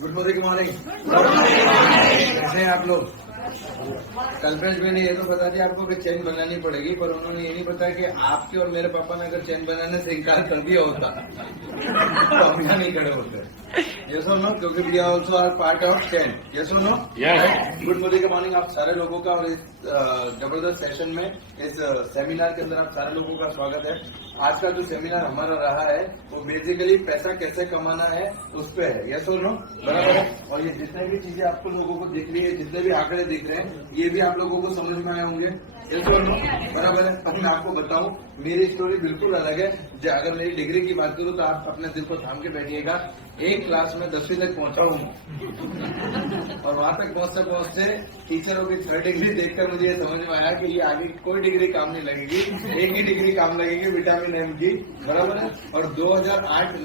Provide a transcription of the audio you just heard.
Good morning. कैसे हैं आप लोग? कल्पेश भाई ने ये तो बता दिया आपको कि चेन बनानी पड़ेगी, पर उन्होंने ये नहीं बताया कि आपके और मेरे पापा ने अगर चेन बनाने से इनकार कर दिया होता तो हम यहाँ नहीं खड़े होते। यस और नो? क्योंकि we also are part of chain. Yes और नो? गुड मॉर्निंग आप सारे लोगों का, और इस जबरदस्त सेशन में, इस सेमिनार के अंदर आप सारे लोगों का स्वागत है। आज का जो सेमिनार हमारा रहा है वो बेसिकली पैसा कैसे कमाना है उस पे है। यस और नो? बराबर है। और ये जितने भी चीजें आपको लोगों को दिख रही है, जितने भी आंकड़े दिख रहे हैं, ये भी आप लोगों को समझ में आए होंगे। यस और नो? बराबर है। अब मैं आपको बताऊं, मेरी स्टोरी बिल्कुल अलग है। अगर मेरी डिग्री की बात करूं तो आप अपने दिल को थाम के बैठिएगा। एक क्लास में 10वीं तक पहुंचा हूं और वहां तक पहुंचते पहुंचते टीचरों की 3rd डिग्री देखकर मुझे ये समझ में आया कि ये आगे कोई डिग्री काम नहीं लगेगी, एक ही डिग्री काम लगेगी, विटामिन एम की। बराबर है। और 2008